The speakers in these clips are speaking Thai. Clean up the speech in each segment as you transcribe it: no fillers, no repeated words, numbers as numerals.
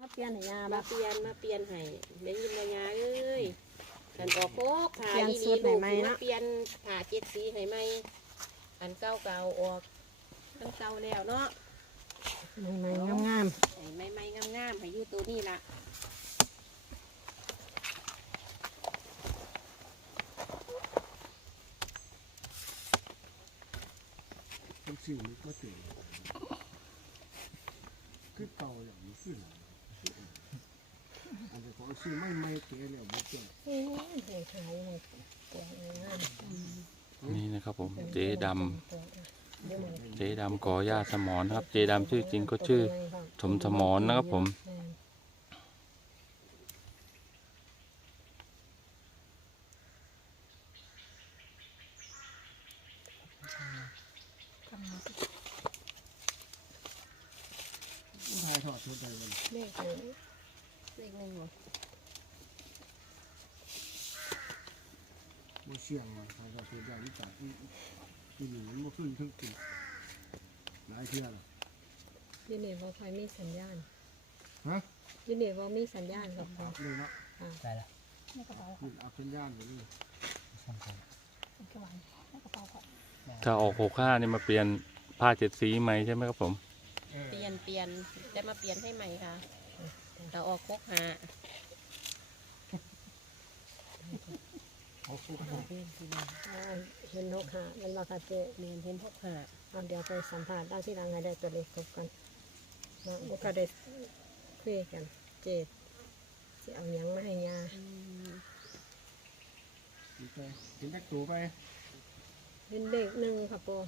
มาเปลี่ยนให้ยามาบ่เปลี่ยนให้เลี้ยงยินยาเอ้ยกันออกโคกผ่าเปลี่ยนดีสูตรๆลูกใหม่ๆเนาะมาเปลี่ยนผ่าเจ็ดสีให้ไหมอันเก่าออกอันเก่าแล้วเนาะใหม่ๆงามให้ไม่งามๆให้อยู่ตัวนี้ล่ะต้องซื้อมาเตะคือเก่าอย่างนี้ขึ้นอันนี้ของซื้อไม่เตะแล้วบ่เตะๆให้ขายให้แกะงามนี่นะครับผมเจ๊ดำเดี๋ยวมันเจ๊ดำกอหญ้าสมอนนะครับเจ๊ดำชื่อจริงก็ชื่อสมสมรนะครับผมถ่ายทอดทุกใจมันเลขเลยเลขหนึ่งบ่บ่เสี่ยงมันถ่ายทอดทุกใจที่ตัดที่นี่มันบ่ขึ้นทึกติดหลายเที่ยแล้วยูนี่บ่ค่อยมีสัญญาณฮะยูนี่บ่มีสัญญาณกับพ่อเลยเนาะได้ละขึ้นเอาเป็นย่านไปเลยสั่งไปถ้าออก65นี่มาเปลี่ยนผ้าเจ็ดสีไหมใช่ไหมครับผมเปลี่ยนจะมาเปลี่ยนให้ใหม่ค่ะเราออกโคกหาเอาสู้กันเห็นนกหามันว่าค่ะเจ๊เมนเห็นพวกหาเอาเดี๋ยวไปสัมภาษณ์ด้านที่รังให้ได้ตัวเลขครบกันเนาะบ่ก็ได้คุยกันเจ๊สิเอาหยังมาให้ยาดีใจเห็นแท็กตัวไปเป็นเลขหนึ่งค่ะปู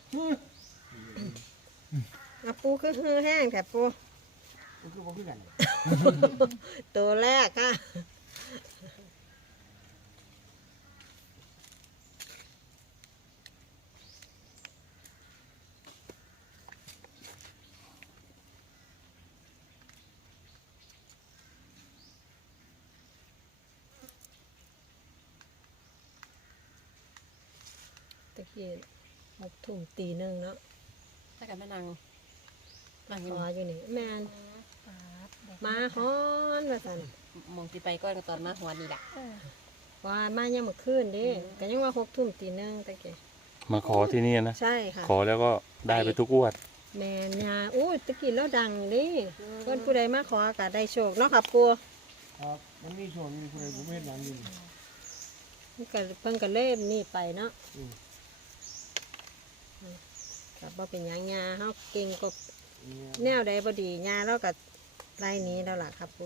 อ่ะปูคือฮือแห้งแต่ปูมันคือบ่คือกันตัวแรกค่ะ ตะกี้6 ทุ่มตีหนึ่งเนาะถ้ากันมานั่งอขยู่ออยู่นี่แมนมาฮ้อนว่าซั่นมองสิไปก่อนตอนมาหัวนี่แหละว่ามายังเมื่อคืนเดิก็ยังว่า6 ทุ่มตีหนึ่งตะกี้มาขอที่นี่นะใช่ค่ะขอแล้วก็ได้ไปทุกงวดแม่นยาอู้ตะกี้แล้วดังดิเพิ่นผู้ใดมาขอก็ได้โชคเนาะครับปูครับมันมีส่วนมีคนใดผมเห็นหลังนี่เพิ่นก็เล่มนี่ไปเนาะอืมก็บ่เป็นหยังยาเฮาเก่งก็เนี่ยแนวใดบ่ดียาเราก็ไล่หนี้แล้วล่ะครับปู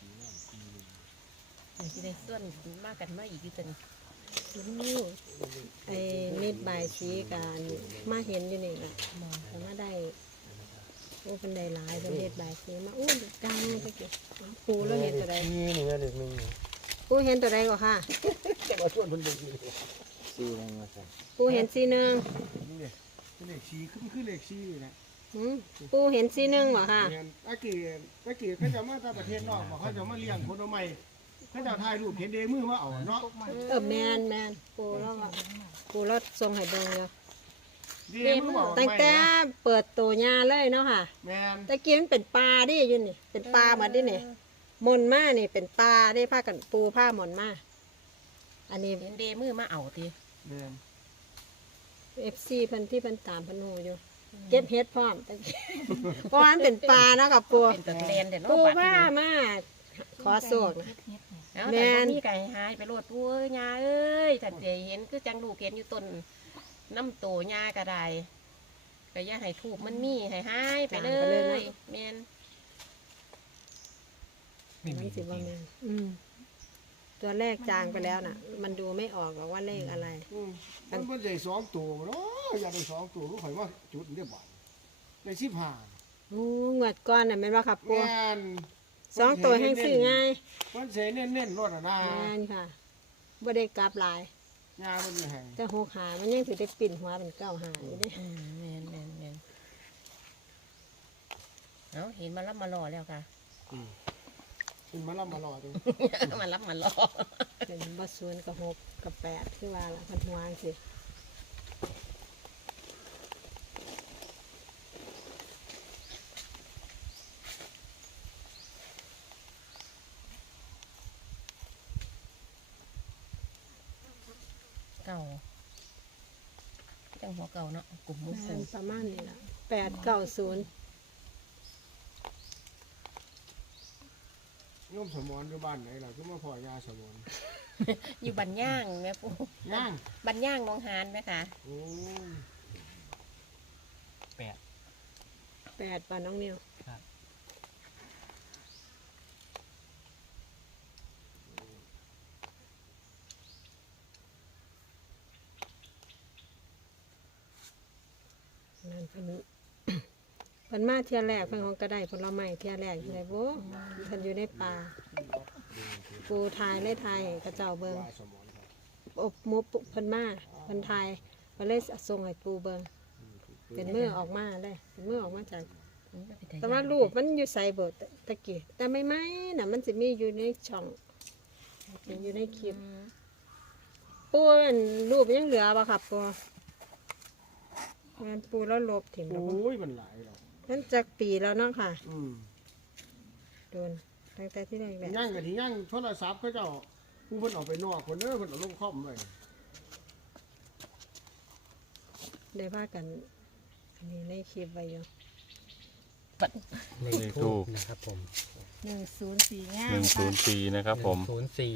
สิได้ส่วนมากันมาอีกอยู่จังอู้ไอ้นิดบายสีกันมาเห็นอยู่นี่ล่ะก็มาได้โอ้เพิ่นได้หลายเพิ่นเฮ็ดบายสีมาอู้ดังตะกี้ปูแล้วเห็นตัวใดนี่นี่เด็กนึงปูเห็นตัวใดก็ค่ะแต่ว่าส่วนมันเด็กนี่ซื้อยังมาสั่งปูเห็นสีหนึ่งนี่เด็กเลข4คือเลข4นี่แหละหืมปูเห็นสีหนึ่งบ่ค่ะเรียนตะกี้เขาจะมาจากประเทศนอกบอกเขาจะมาเลี้ยงคนเอาใหม่เขาจะถ่ายรูปเห็นเดมือมาเอาเนาะแมนปูแล้วก็ปูแล้วทรงให้เบิ่งอยู่เดมือเอาตั้งแต่เปิดตัวยาเลยเนาะค่ะแมนตะกี้มันเป็นปลาดิอยืนนี่เป็นปลาหมดดิเนี่ยมนมานี่เป็นปลาได้ผ้ากันปูผ้าหมอนมาอันนี้เห็นเดมือมาเอาทีแมน FC เพิ่นที่เพิ่นตามเพิ่นหูอยู่ เก็บเฮ็ดพร้อมตะกี้ เพราะว่ามันเป็นปลาเนาะกับปูเป็นตะเลนเดี๋ยวเนาะปูบัดผ้านี้มาขอโศกนะเอาแม่แต่นบ่มีไก่หายไปโลดปุ้ยยาเอ้ยฉันเจเห็นคือจังลูกเห็นอยู่ต้นน้ำโตยาก็ได้ก็อย่าให้ถูกมันมีให้หายไปเลยแม่นมันสิบ่แม่นตัวแรกจางไปแล้วน่ะ มันดูไม่ออกหรอกว่าเลขอะไรมันเป็นได้2 ตัวเนาะอยากได้2 ตัวรู้ข่อยว่าจุดได้บ่ได้15 โอ้งวดก่อนน่ะแม่นว่าครับปูแม่นสองตัวแห่งซื้อง่ายมันเสเน้นๆรถอ่ะนะแม่นค่ะบ่ได้กลับหลายงามันแห้งแต่หกหามันยังสิได้ปิ่นหัวเป็น9 หาอยู่เด้แม่นเอาเห็นมารับมารอแล้วค่ะขึ้นมาล่ำมารอดูมารับมารอเป็นบ่0กับ6กับ8คือว่าล่ะมันหัวจังซี่เก่าจังหัวเก่าเนาะกลุ่มหมุแม่สูนประมาณนี้ล่ะ890 โยมสมรอยู่บ้านไหนล่ะคือมาพ่อยาสมรอยู่บันย่างแม่ปูย่างบันย่างหนองหานไหมคะโอ้ 8ป่ะน้องนิว นั่นเพิ่น เพิ่นมาเที่ยแรกเพิ่นของก็ได้ผลไม้เที่ยแรกอยู่ได้บ่เพิ่นอยู่ในป่าปูทายเลยทายให้เขาเจ้าเบิ่งยาสมรครับอบหมุเพิ่นมาเพิ่นทายเพิ่นเลยส่งให้ปูเบิ่งเป็นมือออกมาเลยเป็นมือออกมาจากแต่ว่ารูปมันอยู่ใส่เบิดตะกี้แต่ไม่ไหมน่ะมันสิมีอยู่ในช่องอยู่ในคลิปปูอันรูปยังเหลือบ่ครับปูงานปูแล้วลบถิ่มแล้วบ่โอ้ยมันหลายแล้วนั่นจากปีแล้วเนาะค่ะอืมโดนตั้งแต่ที่แรกแหละย่างกับที่ย่างโทรศัพท์เขาเจ้าผู้เพิ่นออกไปนอกคนเด้อเพิ่นเอาลงคอมไว้ได้ว่ากัน อันนี้ในคลิปไว้อยู่เลขทูบนะครับผม 104ง่ายค่ะ 104นะครับผม 104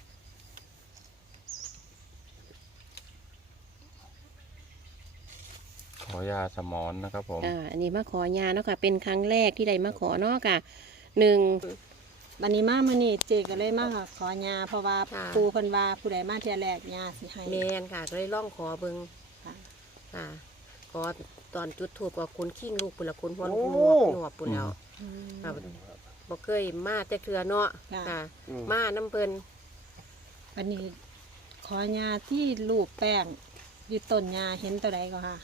ขอยาสมอนนะครับผมอันนี้มาขอยาเนาะค่ะเป็นครั้งแรกที่ได้มาขอเนาะค่ะหนึ่งบันนี้มามื้อนี้เจก็เลยมาขอญาเพราะว่าค่ะปูเพิ่นว่าผู้ใดมาเที่ยแรกญาสิให้แมนค่ะก็เลยล่องขอเบิงค่ะค่ะขอตอนจุดถูกกับคุณขิ้งลูกปุนละคุณหัวโอ้ลูกหนวบปุนแล้วอืมค่ะบ่เคยมาแต่เทือเนาะค่ะค่ะอืมมาน้ำเพิ่นบันนี้ขอญาที่รูปแป้งอยู่ต้นญาเห็นตัวใดก็ค่ะ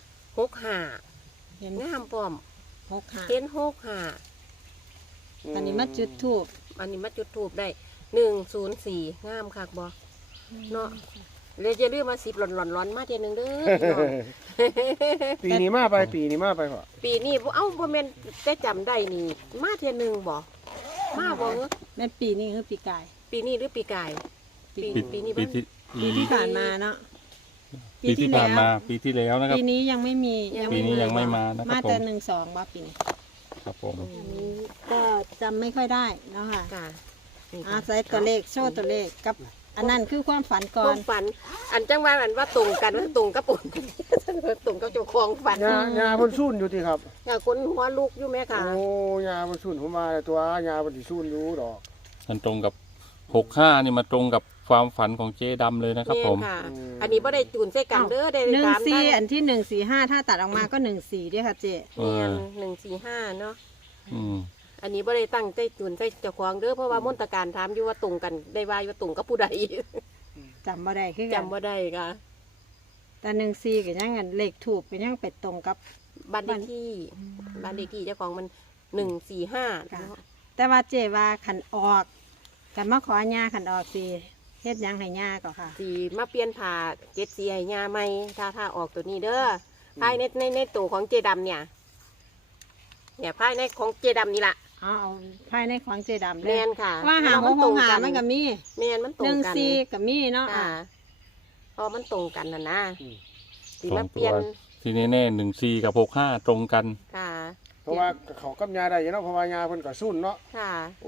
65 เห็นงามพร้อม 65 เห็น65 อันนี้มาจุดธูปอันนี้มาจุดถูกได้104งามคักบ่เนาะเลยจะเลือกมา10หล่อนๆมาเทียหนึงเด้อพี่น้องปีนี้มาไปปีนี้มาไปพ่อปีนี้บ่เอ้าบ่แม่นแต่จำได้นี่มาเทียหนึงบ่มาบ่เหรอแม่นปีนี้คือปีกายปีนี้หรือปีกาย ปีนี้ปีบ้างที่ปีที่ผ่านมาเนาะปีที่ผ่านมาปีที่แล้วนะครับปีนี้ยังไม่มีปีนี้ยังไม่มานะครับมาผมแต่12บ่ปีนี้ครับผมอันนี้ก็จำไม่ค่อยได้เนาะค่ะค่ะนี่อาศัยตัวเลขโชว์ตัวเลขกับ อันนั้นคือความฝันก่อคน วามฝัน อันจังว่าอันว่าตรงกันว่าตรงกับปุ่น ตรงกับเจ้าของฝันยาเพิ่นสู้อยู่ที่ครับอยากคนหัวลูกอยู่แม่ค่ะโอ้ยาเพิ่นสู้ผมมาแล้วตัวยาเพิ่นสิสู้อยู่ดอกมันตรงกับ65นี่มาตรงกับความฝันของเจ๊ดำเลยนะครับผมแค่ะ อันนี้บ่ได้จูนใส่กันเด้อได้หนึ่งตามสี่ได้อันที่145ถ้าตัดออกมาก็14ด้วยค่ะเจ๊เอแม่อน 145เนาะอืมอันนี้บ่ได้ตั้งใจจูนใส่เจ้าของเด้อเพราะว่ามนตการถามอยู่ว่าตรงกันได้ว่าว่าตรงกับผู้ใดจำบ่ได้คือกันจำบ่ได้ค่ะแต่14ก็ยังอันเลขถูกก็ยังไปตรงกับบ้านเลขที่บ้านเลขที่เจ้าของมัน145 ค่ะเนาะแต่ว่าเจ๊ว่าขันออกกันมาขอญาขันออกสิเฮ็ดหยังให้ญาก็ค่ะสีมาเปลี่ยนผ่าเจ็ดสีให้ยาใหม่ถ้าออกตัวนี้เด้อภายในตัวของเจดำเนี่ยภายในของเจดำนี่ล่ะเอาภายในของเจดำเลแมยนค่ะว่าหาเพหระกตรงหามันก็มีแมนมันตรงกัน 14ก็มีเนาะค่ะเพราะมันตรงกันนะอืมสีสอมาง เปตัลี่วยนที่แน่ๆ14กับ65ตรงกันค่ะเพราะว่าเขากับยาได้อยู่เนาะเพราะว่ายาเพิ่นก็สู้เนาะค่ะโอ้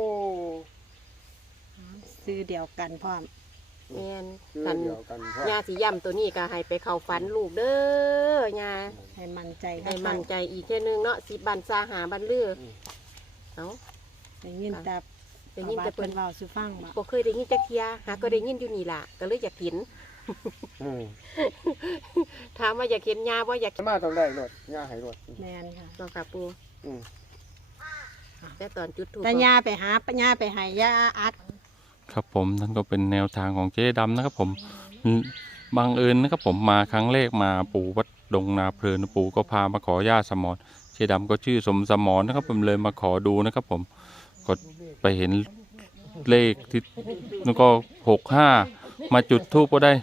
ซื้อเดียวกันพร้อมแมนคือคันเดียวกันพ่อยาสีย่ำตัวนี้ก็ให้ไปเข้าฝันลูกเด้อยาให้มั่นใจให้มั่นใจอีกแค่นึงเนาะสิบันซาหาบันเลือเอาได้ยินแต่ได้ยินแต่เพิ่เพิ่นนเว้าสู่ฟังบ่บ่เคยได้ยินจักเทียหาก็ได้ยินอยู่นี่ล่ะ ก็เลยอยากเห็นอืมถามว่าอยากเห็นยาว่าอยากมาต้องได้รถยาให้รถแม่นค่ะลองค่ะปูอืมแต่ตอนจุดถูกแต่ญาไปหาญาไปให้ญาอัดครับผมนั่นก็เป็นแนวทางของเจ๊ดำนะครับผมบังเอิญนะครับผมมาครั้งแรกมาปู่วัดดงนาเพลินปู่ก็พามาขอย่าสมอนเจ๊ดำก็ชื่อสมสมอนนะครับผมเลยมาขอดูนะครับผมก็ไปเห็นเลขที่แล้วก็65มาจุดธูปก็ได้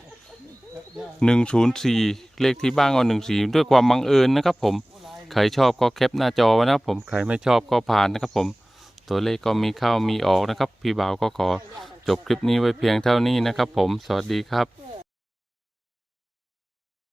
104เลขที่บ้านก็14ด้วยความบังเอิญนะครับผมใครชอบก็แคปหน้าจอไว้นะครับผมใครไม่ชอบก็ผ่านนะครับผมตัวเลขก็มีเข้ามีออกนะครับพี่บ่าวก็ขอจบคลิปนี้ไว้เพียงเท่านี้นะครับผมสวัสดีครับ